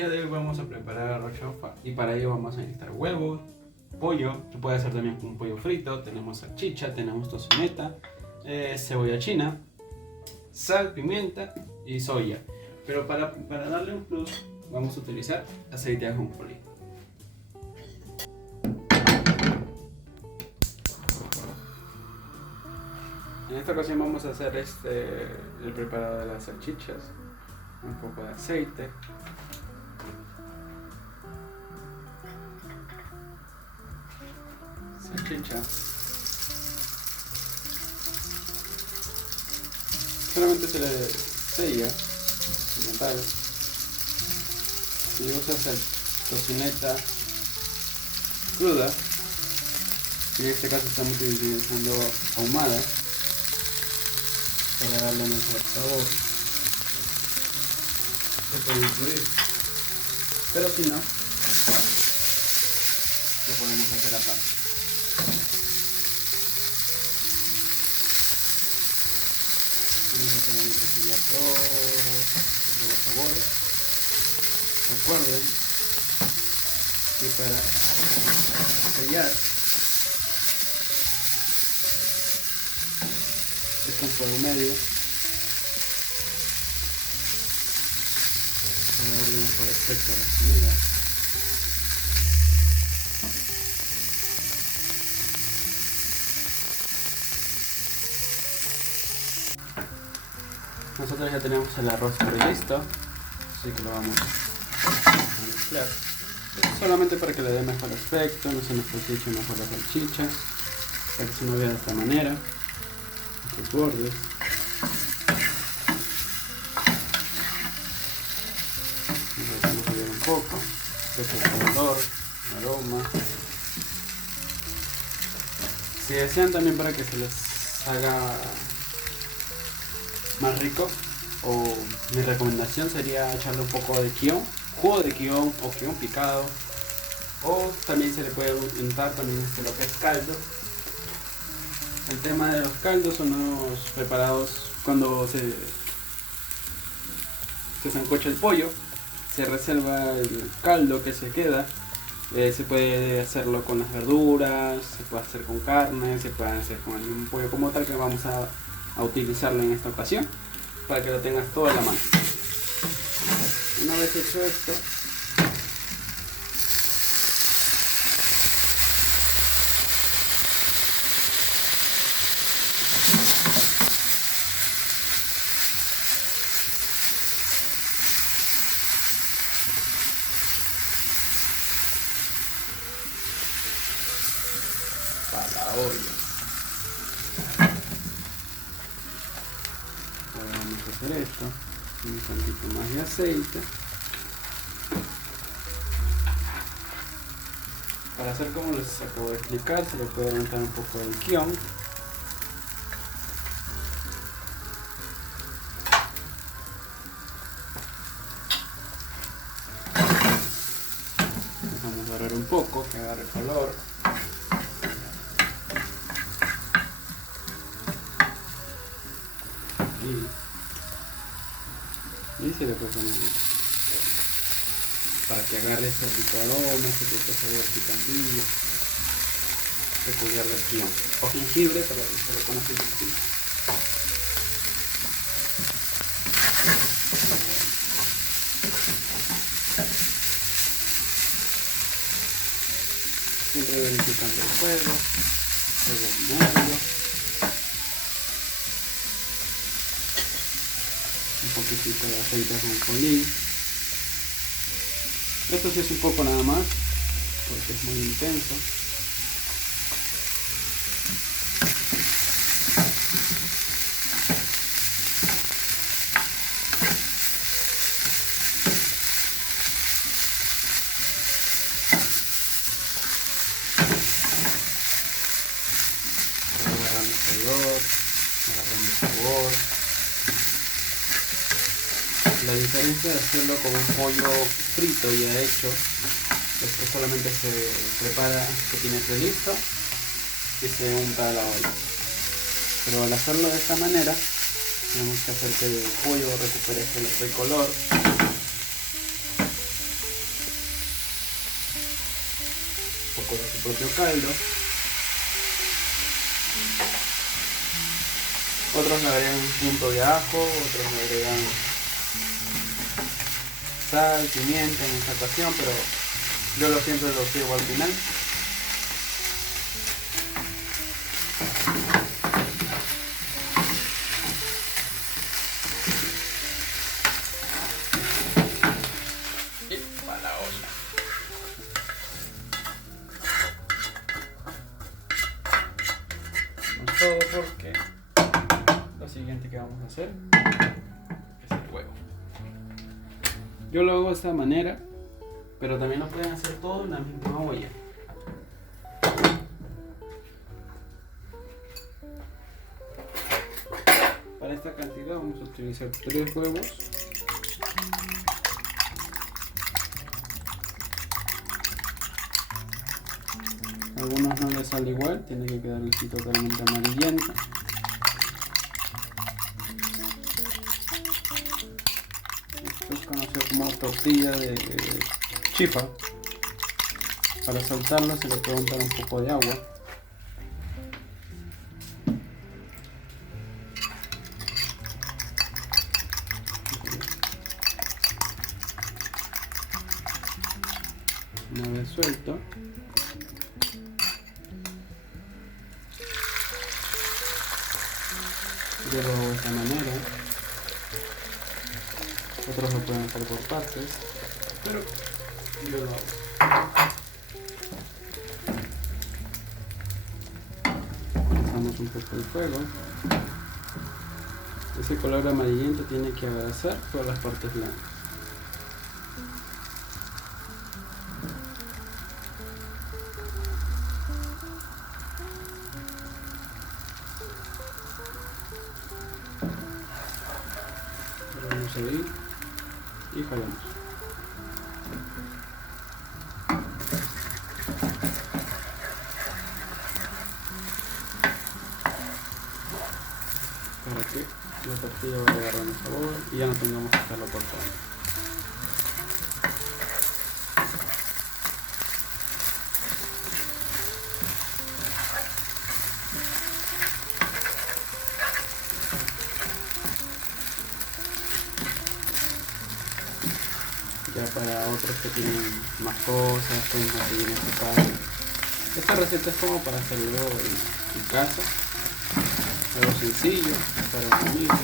día de hoy vamos a preparar arroz chaufa y para ello vamos a necesitar huevos, pollo, que puede ser también con un pollo frito, tenemos salchicha, tenemos tocineta, cebolla china, sal, pimienta y soya. Pero para darle un plus vamos a utilizar aceite de ajonjolí. En esta ocasión vamos a hacer el preparado de las salchichas, un poco de aceite, salchicha, solamente se le sella como tal, y usas tocineta cruda, en este caso estamos utilizando ahumada para darle mejor sabor. Se puede incluir, pero si no, lo podemos hacer aparte. Vamos a solamente sellar todos los sabores. Recuerden que para sellar es con fuego medio para darle un mejor efecto a la comida. Nosotros ya tenemos el arroz listo, así que lo vamos a mezclar. Solamente para que le dé mejor aspecto, no se nos coseche mejor la salchicha, para que se nos vea de esta manera, estos bordes. Vamos a ver un poco, el color, el aroma. Si desean también para que se les haga más rico, o mi recomendación sería echarle un poco de kion, jugo de kion o kion picado, o también se le puede untar también lo que es caldo. El tema de los caldos son los preparados cuando se sancocha el pollo, se reserva el caldo que se queda. Se puede hacerlo con las verduras, se puede hacer con carne, se puede hacer con algún pollo como tal, que vamos a utilizarlo en esta ocasión para que lo tengas todo a la mano. Una vez hecho esto, para la olla. Ahora vamos a hacer esto, un poquito más de aceite. Para hacer como les acabo de explicar, se le puede untar un poco de kion. Vamos a dorar un poco, que agarre color. Y se le puede poner para que agarre ese rico aroma, ese rico sabor picantillo peculiar del kion, o jengibre, para que se lo conocen así. Siempre verificando el fuego medio, un poquitito de aceite de ajonjolí. Esto sí es un poco nada más, porque es muy intenso. Agarrando color, agarrando sabor. La diferencia de hacerlo con un pollo frito ya hecho es que solamente se prepara, se tiene listo y se unta a la olla. Pero al hacerlo de esta manera tenemos que hacer que el pollo recupere el color propio caldo. Otros le agregan un punto de ajo, otros le agregan sal, pimienta en esta ocasión, pero yo siempre lo sirvo al final. Y para la olla. Con todo porque lo siguiente que vamos a hacer es el huevo. Yo lo hago de esta manera, pero también lo pueden hacer todo en la misma olla. Para esta cantidad vamos a utilizar 3 huevos. A algunos no les sale igual, tiene que quedarles totalmente amarillenta. Esto es conocido como tortilla de chifa. Para soltarlo se le puede untar un poco de agua. Una vez suelto, yo lo hago de esta manera. Otros lo pueden hacer por partes, pero yo lo hago. Pasamos un poco el fuego. Ese color amarillento tiene que abrazar todas las partes blancas. Vamos a ir y jalamos. Para que la tortilla vaya agarrando sabor y ya no tengamos que estarlo cortando. Ya para otros que tienen más cosas, pueden conseguir en su casa. Esta receta es como para hacerlo en casa, algo sencillo, para uno mismo.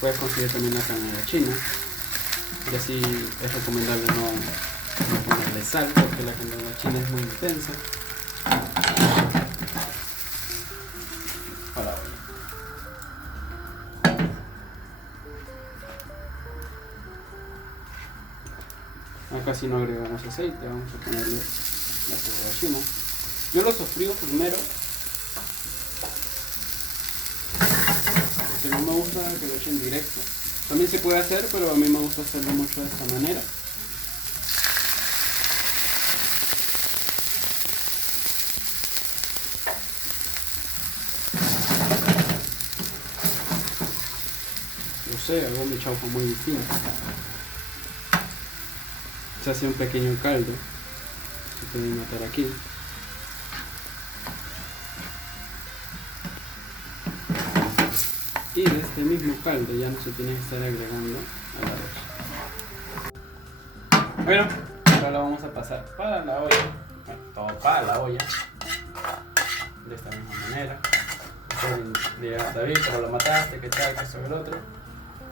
Puedes conseguir también la canela china, y así es recomendable no ponerle sal, porque la canela china es muy intensa. Para hoy. Acá si no agregamos aceite, vamos a ponerle la cebollina. Yo lo sofrío primero, porque no me gusta que lo echen directo. También se puede hacer, pero a mí me gusta hacerlo mucho de esta manera. Yo sé, hago mi chaufa muy distinto. Se hace un pequeño caldo, se pueden notar aquí. Y de este mismo caldo ya no se tiene que estar agregando al arroz. Bueno, ahora lo vamos a pasar para la olla. Bueno, todo para la olla. De esta misma manera. Pueden llegar, David, pero lo mataste, ¿qué tal? Que esto y el otro.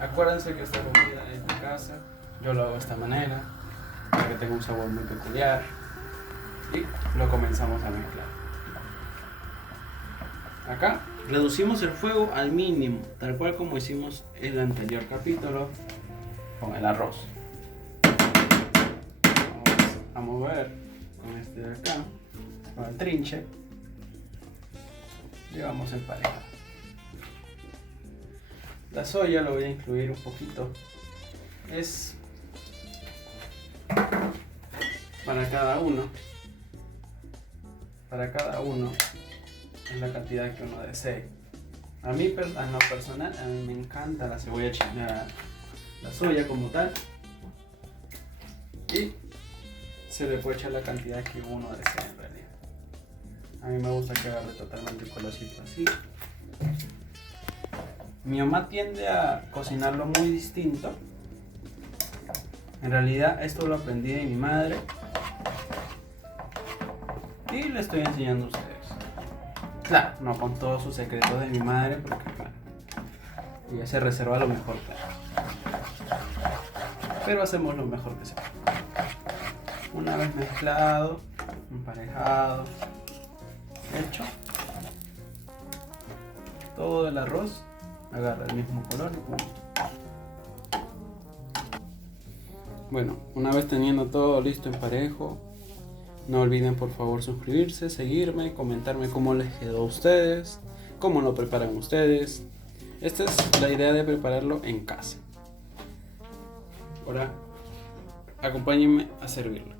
Acuérdense que esta comida es de casa. Yo lo hago de esta manera, para que tenga un sabor muy peculiar. Y lo comenzamos a mezclar. Acá reducimos el fuego al mínimo, tal cual como hicimos en el anterior capítulo con el arroz. Vamos a mover con este de acá, con el trinche. Llevamos emparejado. La soya lo voy a incluir un poquito. Es para cada uno. Para cada uno es la cantidad que uno desee. A mí, en lo personal, a mí me encanta la cebolla china, la soya como tal. Y se le puede echar la cantidad que uno desee en realidad. A mí me gusta que agarre totalmente el colorcito así. Mi mamá tiende a cocinarlo muy distinto. En realidad esto lo aprendí de mi madre y le estoy enseñando a ustedes. Claro, no con todos sus secretos de mi madre, porque claro, ella se reserva lo mejor que hace. Pero hacemos lo mejor que se puede. Una vez mezclado, emparejado, hecho, todo el arroz agarra el mismo color y pum. Bueno, una vez teniendo todo listo en parejo, no olviden por favor suscribirse, seguirme, comentarme cómo les quedó a ustedes, cómo lo preparan ustedes. Esta es la idea de prepararlo en casa. Ahora, acompáñenme a servirlo.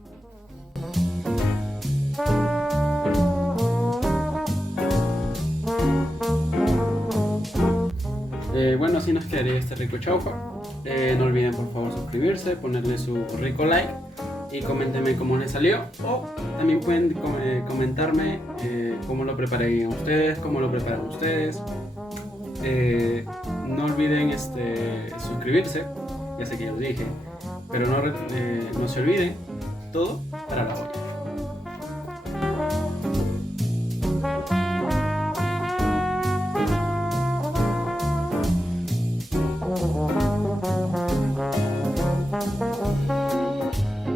Bueno, así nos quedaría este rico chaufa. No olviden por favor suscribirse, ponerle su rico like y coméntenme cómo les salió, o también pueden comentarme cómo lo prepararían ustedes, cómo lo preparan ustedes. No olviden suscribirse, ya sé que ya lo dije, pero no se olviden, todo para la olla.